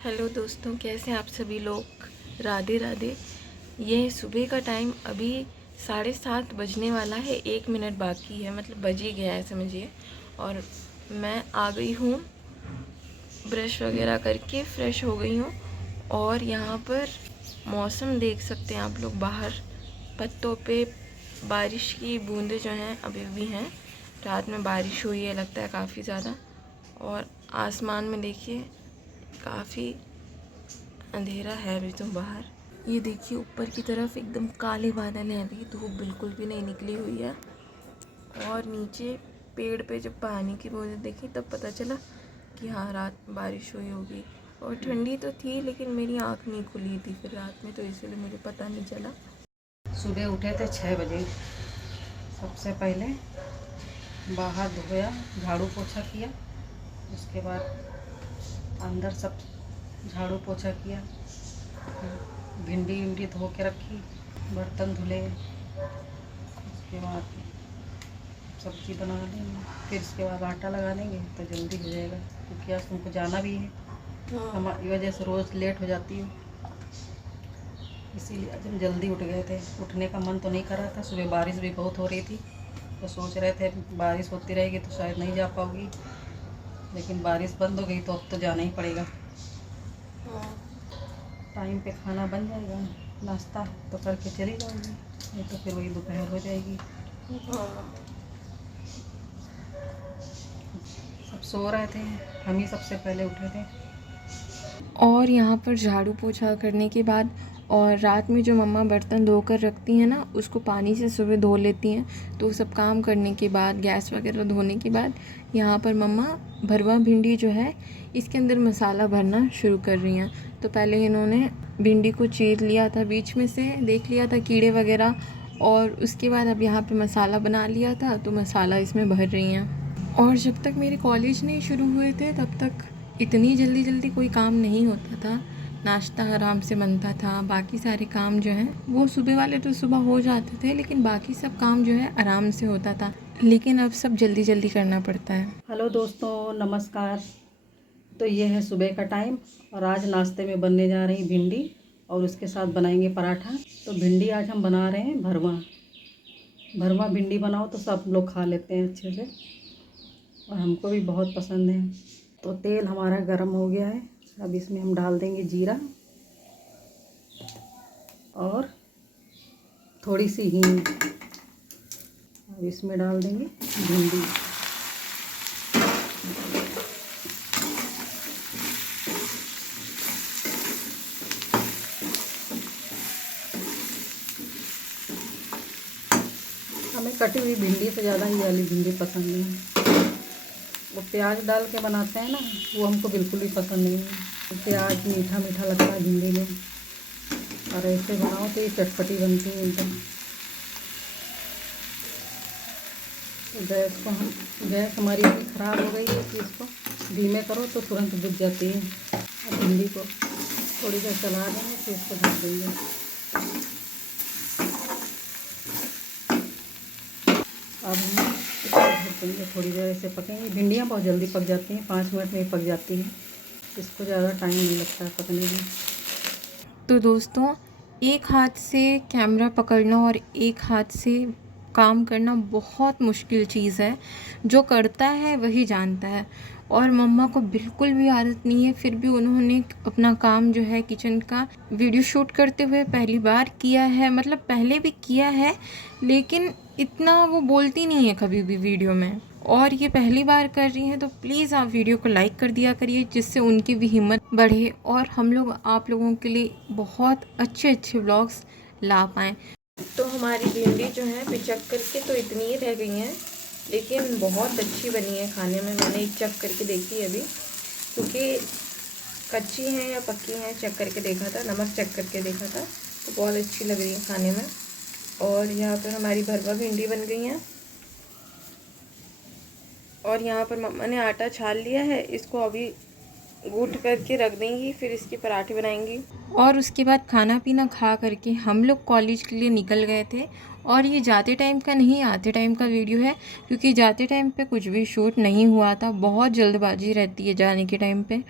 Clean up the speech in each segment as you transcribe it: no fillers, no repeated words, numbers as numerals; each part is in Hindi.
हेलो दोस्तों, कैसे हैं आप सभी लोग। राधे राधे। ये सुबह का टाइम अभी 7:30 बजने वाला है। 1 मिनट बाकी है, मतलब बज ही गया है समझिए। और मैं आ गई हूँ, ब्रश वगैरह करके फ़्रेश हो गई हूँ। और यहाँ पर मौसम देख सकते हैं आप लोग। बाहर पत्तों पे बारिश की बूंदें जो हैं अभी भी हैं। रात में बारिश हुई है, लगता है काफ़ी ज़्यादा। और आसमान में देखिए काफ़ी अंधेरा है अभी तो बाहर। ये देखिए ऊपर की तरफ एकदम काले बादल हैं, अभी धूप बिल्कुल भी नहीं निकली हुई है। और नीचे पेड़ पे जब पानी की बूंदें देखी तब पता चला कि हाँ, रात बारिश हुई होगी। और ठंडी तो थी लेकिन मेरी आँख नहीं खुली थी फिर रात में, तो इसलिए मुझे पता नहीं चला। सुबह उठे थे 6 बजे। सबसे पहले बाहर धोया, झाड़ू पोछा किया। उसके बाद अंदर सब झाड़ू पोछा किया। भिंडी विंडी धो के रखी, बर्तन धुले। उसके बाद सब्जी बना लेंगे, फिर उसके बाद आटा लगा लेंगे तो जल्दी हो जाएगा, क्योंकि आज तुमको जाना भी है। हमारी वजह से रोज़ लेट हो जाती है, इसीलिए आज हम जल्दी उठ गए थे। उठने का मन तो नहीं कर रहा था, सुबह बारिश भी बहुत हो रही थी, तो सोच रहे थे बारिश होती रहेगी तो शायद नहीं जा पाओगी, लेकिन बारिश बंद हो गई तो अब तो जाना ही पड़ेगा। टाइम पे खाना बन जाएगा, नाश्ता तो करके चली जाऊँगी, नहीं तो फिर वही दोपहर हो जाएगी। सब सो रहे थे, हम ही सबसे पहले उठे थे। और यहाँ पर झाड़ू पोछा करने के बाद और रात में जो मम्मा बर्तन धोकर रखती हैं ना, उसको पानी से सुबह धो लेती हैं। तो सब काम करने के बाद, गैस वगैरह धोने के बाद, यहाँ पर मम्मा भरवा भिंडी जो है इसके अंदर मसाला भरना शुरू कर रही हैं। तो पहले इन्होंने भिंडी को चीर लिया था, बीच में से देख लिया था कीड़े वगैरह, और उसके बाद अब यहाँ पे मसाला बना लिया था, तो मसाला इसमें भर रही हैं। और जब तक मेरे कॉलेज नहीं शुरू हुए थे तब तक इतनी जल्दी जल्दी कोई काम नहीं होता था। नाश्ता आराम से बनता था, बाकी सारे काम जो हैं वो सुबह वाले तो सुबह हो जाते थे, लेकिन बाकी सब काम जो है आराम से होता था। लेकिन अब सब जल्दी जल्दी करना पड़ता है। हेलो दोस्तों, नमस्कार। तो ये है सुबह का टाइम और आज नाश्ते में बनने जा रही भिंडी और उसके साथ बनाएंगे पराठा। तो भिंडी आज हम बना रहे हैं भरवा। भरवा भिंडी बनाओ तो सब लोग खा लेते हैं अच्छे से, और हमको भी बहुत पसंद है। तो तेल हमारा गर्म हो गया है, अब इसमें हम डाल देंगे जीरा और थोड़ी सी हींग। अब इसमें डाल देंगे भिंडी। हमें कटी हुई भिंडी से ज़्यादा ही वाली भिंडी पसंद है। वो प्याज डाल के बनाते हैं ना, वो हमको बिल्कुल भी पसंद नहीं है। प्याज मीठा मीठा लगता है भिंडी में, और ऐसे बनाओ तो ये चटपटी बनती है एकदम। तो गैस हमारी इतनी ख़राब हो गई है कि इसको धीमे करो तो तुरंत बुझ जाती है। अब भिंडी को थोड़ी देर चला देंगे, फिर इसको ढक देंगे। अब हम इसको ढक देंगे, थोड़ी देर ऐसे पकेंगे। भिंडियाँ बहुत जल्दी पक जाती हैं, 5 मिनट में ही पक जाती हैं, इसको ज़्यादा टाइम नहीं लगता है पकने में। तो दोस्तों, एक हाथ से कैमरा पकड़ना और एक हाथ से काम करना बहुत मुश्किल चीज़ है। जो करता है वही जानता है। और मम्मा को बिल्कुल भी आदत नहीं है, फिर भी उन्होंने अपना काम जो है किचन का वीडियो शूट करते हुए पहली बार किया है। मतलब पहले भी किया है, लेकिन इतना वो बोलती नहीं है कभी भी वीडियो में। और ये पहली बार कर रही हैं, तो प्लीज़ आप वीडियो को लाइक कर दिया करिए, जिससे उनकी भी हिम्मत बढ़े और हम लोग आप लोगों के लिए बहुत अच्छे अच्छे व्लॉग्स ला पाएँ। तो हमारी भिंडी जो है पिचक करके तो इतनी ही रह गई हैं, लेकिन बहुत अच्छी बनी है खाने में। मैंने एक चख करके देखी अभी, क्योंकि कच्ची हैं या पक्की हैं चेक करके देखा था, नमक चेक करके देखा था, तो बहुत अच्छी लग रही है खाने में। और यहाँ पर हमारी भरवा भिंडी बन गई हैं। और यहाँ पर मम्मा ने आटा छान लिया है, इसको अभी गूंथ करके रख देंगी, फिर इसके पराठे बनाएंगी। और उसके बाद खाना पीना खा करके हम लोग कॉलेज के लिए निकल गए थे। और ये जाते टाइम का नहीं, आते टाइम का वीडियो है, क्योंकि जाते टाइम पे कुछ भी शूट नहीं हुआ था। बहुत जल्दबाजी रहती है जाने के टाइम पे,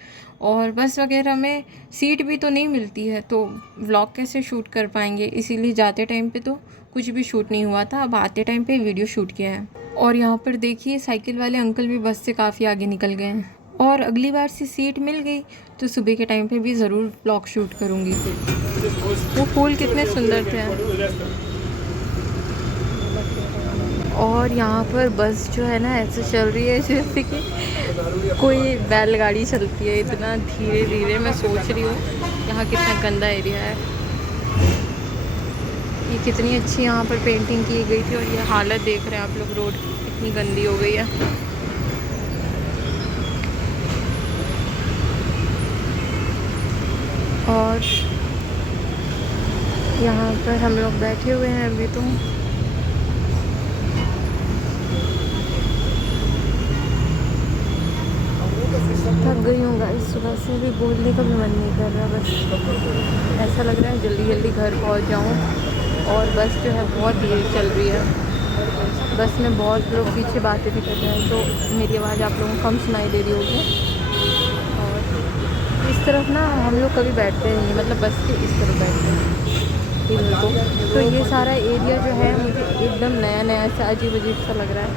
और बस वगैरह में सीट भी तो नहीं मिलती है, तो व्लॉग कैसे शूट कर पाएंगे। इसीलिए जाते टाइम पे तो कुछ भी शूट नहीं हुआ था। अब आते टाइम पे वीडियो शूट किया है। और यहाँ पर देखिए साइकिल वाले अंकल भी बस से काफ़ी आगे निकल गए हैं। और अगली बार से सीट मिल गई तो सुबह के टाइम पे भी ज़रूर व्लॉग शूट करूँगी। वो फूल कितने सुंदर थे। और यहाँ पर बस जो है ना ऐसे चल रही है जैसे कि कोई बैलगाड़ी चलती है, इतना धीरे धीरे। मैं सोच रही हूँ यहाँ कितना गंदा एरिया है। ये कितनी अच्छी यहाँ पर पेंटिंग की गई थी, और ये हालत देख रहे हैं आप लोग, रोड कितनी गंदी हो गई है। और यहाँ पर हम लोग बैठे हुए हैं अभी तो। थक गई हूँ गाइस, सुबह से भी बोलने का भी मन नहीं कर रहा। बस ऐसा लग रहा है जल्दी जल्दी घर पहुँच जाऊँ। और बस जो है बहुत धीरे चल रही है। बस में बहुत लोग पीछे बातें भी कर रहे हैं, तो मेरी आवाज़ आप लोगों को कम सुनाई दे रही होगी। और इस तरफ ना हम लोग कभी बैठते नहीं, मतलब बस के इस तरफ बैठते हैं इधर को। तो ये सारा एरिया जो है मुझे एकदम नया नया सा अजीब अजीब सा लग रहा है,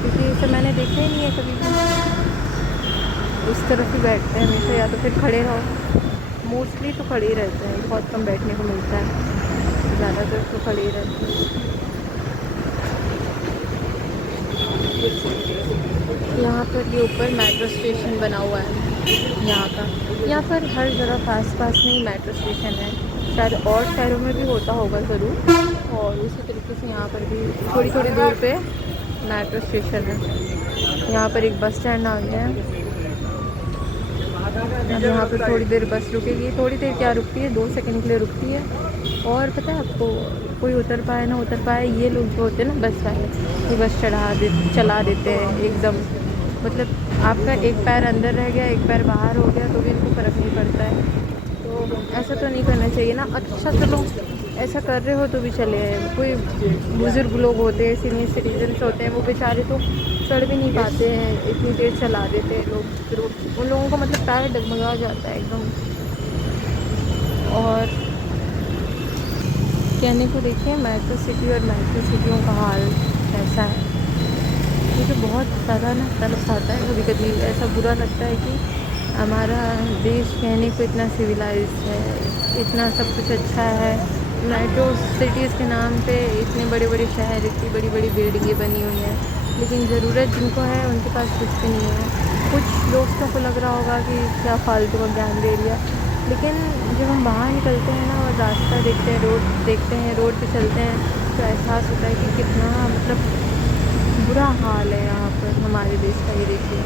क्योंकि इसे मैंने देखा ही नहीं है कभी भी। उस तरफ ही बैठते हैं हमेशा, या तो फिर खड़े रहो। मोस्टली तो खड़े ही रहते हैं, बहुत कम बैठने को मिलता है, ज़्यादातर तो खड़े ही रहते हैं। यहाँ पर ये ऊपर मेट्रो स्टेशन बना हुआ है यहाँ का। यहाँ पर हर जगह आस पास में ही मेट्रो स्टेशन है, शायद और शहरों में भी होता होगा ज़रूर। और उसी तरीके से यहाँ पर भी थोड़ी थोड़ी दूर पे मेट्रो स्टेशन है। यहाँ पर एक बस स्टैंड आ गया है। अब यहाँ पर थोड़ी देर बस रुकेगी, थोड़ी देर क्या रुकती है, 2 सेकंड के लिए रुकती है। और पता है आपको, कोई उतर पाए ना उतर पाए, ये लोग जो होते हैं ना बस वाले, ये बस चला देते हैं एकदम। मतलब आपका एक पैर अंदर रह गया, एक पैर बाहर हो गया, तो भी इनको फ़र्क नहीं पड़ता है। तो ऐसा तो नहीं करना चाहिए ना। अच्छा चलो ऐसा कर रहे हो तो भी चले। कोई बुज़ुर्ग लोग होते हैं, सीनियर सिटीजन्स होते हैं, वो बेचारे तो चढ़ भी नहीं पाते हैं, इतनी देर चला देते हैं लोग, फिर उन लोगों को मतलब पैर डगमगा जाता है एकदम। और कहने को देखिए मेट्रो सिटी और मेट्रो सिटियों का हाल ऐसा है, मुझे बहुत ज़्यादा ना तरस आता है। कभी कभी ऐसा बुरा लगता है कि हमारा देश कहने को इतना सिविलाइज है, इतना सब कुछ अच्छा है, मेट्रो सिटीज़ के नाम पे इतने बड़े बड़े शहर, इतनी बड़ी बड़ी बिल्डिंगें बनी हुई हैं, लेकिन ज़रूरत जिनको है उनके पास कुछ भी नहीं है। कुछ दोस्तों को लग रहा होगा कि क्या फालतू का ज्ञान दे दिया, लेकिन जब हम बाहर निकलते हैं ना और रास्ता देखते हैं, रोड पे चलते हैं, तो एहसास होता है कि कितना मतलब बुरा हाल है यहाँ पर हमारे देश का। ये देखिए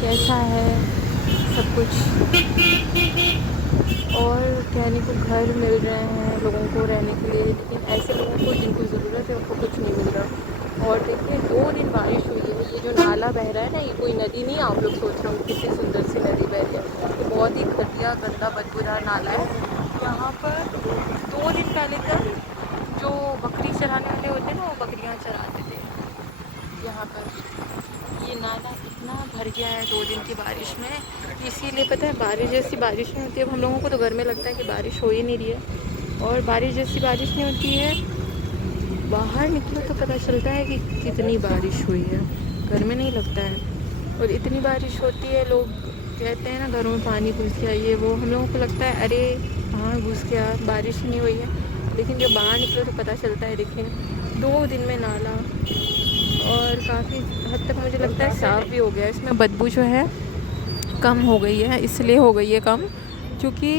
कैसा है सब कुछ। और कहने को घर मिल रहे हैं लोगों को रहने के लिए, लेकिन ऐसे लोगों को जिनको ज़रूरत है उनको कुछ नहीं मिल रहा। और देखिए 2 दिन बारिश हुई है, ये जो नाला बह रहा है ना, ये कोई नदी नहीं, आप लोग सोच रहे हो कितनी सुंदर सी नदी बह रही है। ये बहुत ही घटिया गंदा बदबूदार नाला है। यहाँ पर 2 दिन पहले तक जो बकरी चराने वाले होते हैं ना, वो बकरियाँ चराते थे यहाँ पर। ये नाला इतना भर गया है 2 दिन की बारिश में, इसीलिए पता है बारिश जैसी बारिश नहीं होती। अब हम लोगों को तो घर में लगता है कि बारिश हो ही नहीं रही है, और बारिश जैसी बारिश नहीं होती है। बाहर निकलो तो पता चलता है कि कितनी बारिश हुई है, घर में नहीं लगता है। और इतनी बारिश होती है, लोग कहते हैं ना घरों में पानी घुस गया, ये वो, हम लोगों को लगता है अरे कहाँ घुस गया, बारिश नहीं हुई है। लेकिन जब बाहर निकलो तो पता चलता है, देखिए 2 दिन में नाला, और काफ़ी हद तक मुझे लगता है साफ़ भी हो गया। इसमें बदबू जो है कम हो गई है, इसलिए हो गई है कम, क्योंकि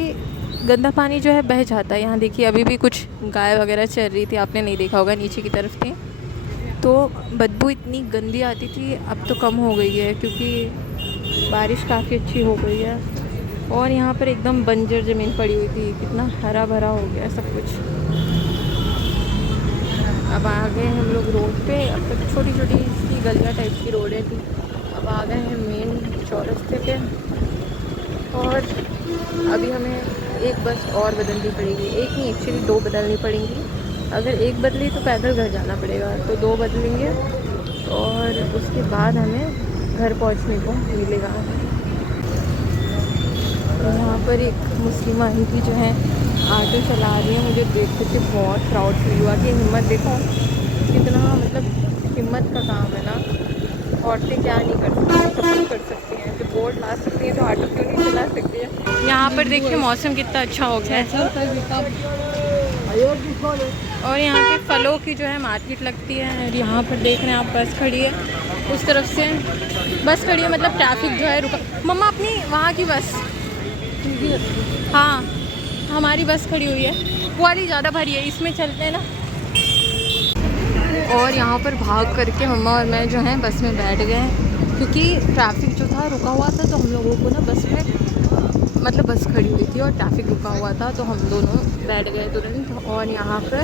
गंदा पानी जो है बह जाता है। यहाँ देखिए अभी भी कुछ गाय वगैरह चल रही थी, आपने नहीं देखा होगा, नीचे की तरफ थी, तो बदबू इतनी गंदी आती थी, अब तो कम हो गई है क्योंकि बारिश काफ़ी अच्छी हो गई है। और यहाँ पर एकदम बंजर ज़मीन पड़ी हुई थी, कितना हरा भरा हो गया सब कुछ। अब आ गए हम लोग रोड पे। अब तक छोटी छोटी सी गलियाँ टाइप की रोडें थी, अब आ गए हैं मेन चौरस्ते पे। और अभी हमें एक बस और बदलनी पड़ेगी, एक नहीं एक्चुअली 2 बदलनी पड़ेंगी। अगर एक बदली तो पैदल घर जाना पड़ेगा, तो 2 बदलेंगे और उसके बाद हमें घर पहुंचने को मिलेगा। यहाँ पर एक मुस्लिम आंटी जो है ऑटो चला रही है, मुझे देख के बहुत प्राउड फील हुआ कि हिम्मत देखो कितना, मतलब हिम्मत का काम है ना। औरतें क्या नहीं कर सकती, सब कुछ कर सकती हैं। जब बोर्ड ला सकती हैं तो ऑटो क्यों नहीं चला सकती है। यहाँ पर देखिए मौसम कितना अच्छा हो गया है और यहाँ पे फलों की जो है मार्केट लगती है। और यहाँ पर देख रहे हैं आप बस खड़ी है, उस तरफ से बस खड़ी है, मतलब ट्रैफिक जो है रुका। मम्मा अपनी वहाँ की बस, हाँ हमारी बस खड़ी हुई है, वो वाली ज़्यादा भरी है, इसमें चलते हैं ना। और यहाँ पर भाग करके मम्मा और मैं जो हैं बस में बैठ गए, क्योंकि ट्रैफिक जो था रुका हुआ था, तो हम लोगों को ना बस में, मतलब बस खड़ी हुई थी और ट्रैफिक रुका हुआ था, तो हम दोनों बैठ गए तुरंत। और यहाँ पर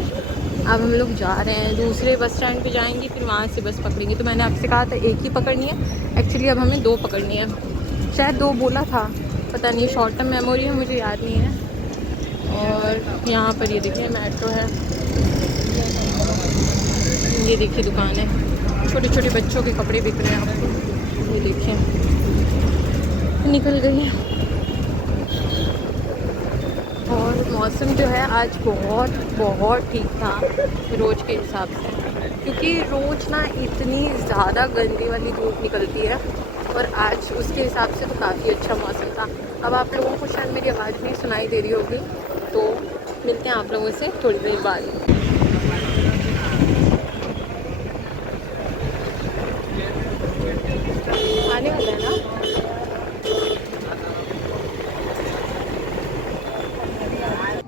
अब हम लोग जा रहे हैं, दूसरे बस स्टैंड पे जाएंगे, फिर वहाँ से बस पकड़ेंगे। तो मैंने आपसे कहा था एक ही पकड़नी है, एक्चुअली अब हमें 2 पकड़नी है, शायद 2 बोला था, पता नहीं, शॉर्ट टर्म मेमोरी है, मुझे याद नहीं है। और यहाँ पर ये देखिए मेट्रो है, ये देखिए दुकान है, छोटे छोटे बच्चों के कपड़े बिक रहे हैं आपको, ये देखिए निकल गई है। और मौसम जो है आज बहुत बहुत ठीक था रोज़ के हिसाब से, क्योंकि रोज़ ना इतनी ज़्यादा गंदी वाली धूप निकलती है, और आज उसके हिसाब से तो काफ़ी अच्छा मौसम था। अब आप लोगों को शायद मेरी आवाज़ नहीं सुनाई दे रही होगी, तो मिलते हैं आप लोगों से थोड़ी देर बाद। आने वाला है ना।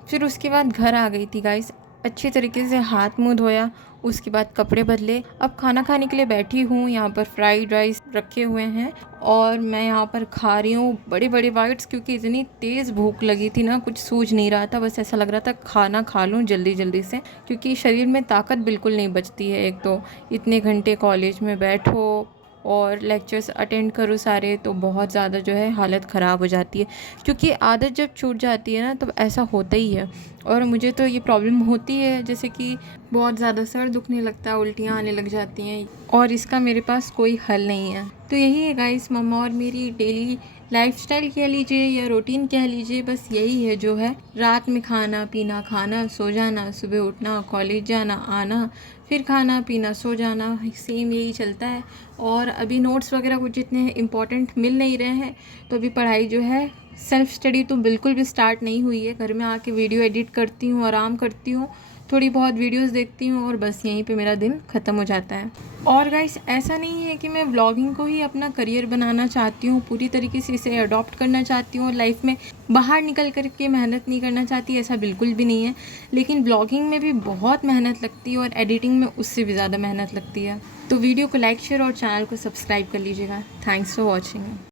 फिर उसके बाद घर आ गई थी गाइस, अच्छी तरीके से हाथ मुंह धोया, उसके बाद कपड़े बदले। अब खाना खाने के लिए बैठी हूँ, यहाँ पर फ्राइड राइस रखे हुए हैं और मैं यहाँ पर खा रही हूँ बड़े बड़े बाइट्स, क्योंकि इतनी तेज़ भूख लगी थी ना, कुछ सूझ नहीं रहा था, बस ऐसा लग रहा था खाना खा लूँ जल्दी जल्दी से, क्योंकि शरीर में ताकत बिल्कुल नहीं बचती है। एक तो इतने घंटे कॉलेज में बैठो और लेक्चर्स अटेंड करो सारे, तो बहुत ज़्यादा जो है हालत ख़राब हो जाती है, क्योंकि आदत जब छूट जाती है ना तो ऐसा होता ही है। और मुझे तो ये प्रॉब्लम होती है, जैसे कि बहुत ज़्यादा सर दुखने लगता है, उल्टियाँ आने लग जाती हैं, और इसका मेरे पास कोई हल नहीं है। तो यही है गाइस मम्मा और मेरी डेली लाइफस्टाइल कह लीजिए या रूटीन कह लीजिए, बस यही है जो है, रात में खाना पीना, खाना सो जाना, सुबह उठना, कॉलेज जाना आना, फिर खाना पीना सो जाना, सेम यही चलता है। और अभी नोट्स वगैरह कुछ इतने इम्पॉर्टेंट मिल नहीं रहे हैं, तो अभी पढ़ाई जो है, सेल्फ़ स्टडी तो बिल्कुल भी स्टार्ट नहीं हुई है। घर में आके वीडियो एडिट करती हूँ, आराम करती हूँ, थोड़ी बहुत वीडियोस देखती हूँ, और बस यहीं पे मेरा दिन ख़त्म हो जाता है। और गाइस ऐसा नहीं है कि मैं व्लॉगिंग को ही अपना करियर बनाना चाहती हूँ, पूरी तरीके से इसे अडॉप्ट करना चाहती हूँ, लाइफ में बाहर निकल कर के मेहनत नहीं करना चाहती, ऐसा बिल्कुल भी नहीं है। लेकिन ब्लॉगिंग में भी बहुत मेहनत लगती है और एडिटिंग में उससे भी ज़्यादा मेहनत लगती है। तो वीडियो को लाइक शेयर और चैनल को सब्सक्राइब कर लीजिएगा। Thanks for watching.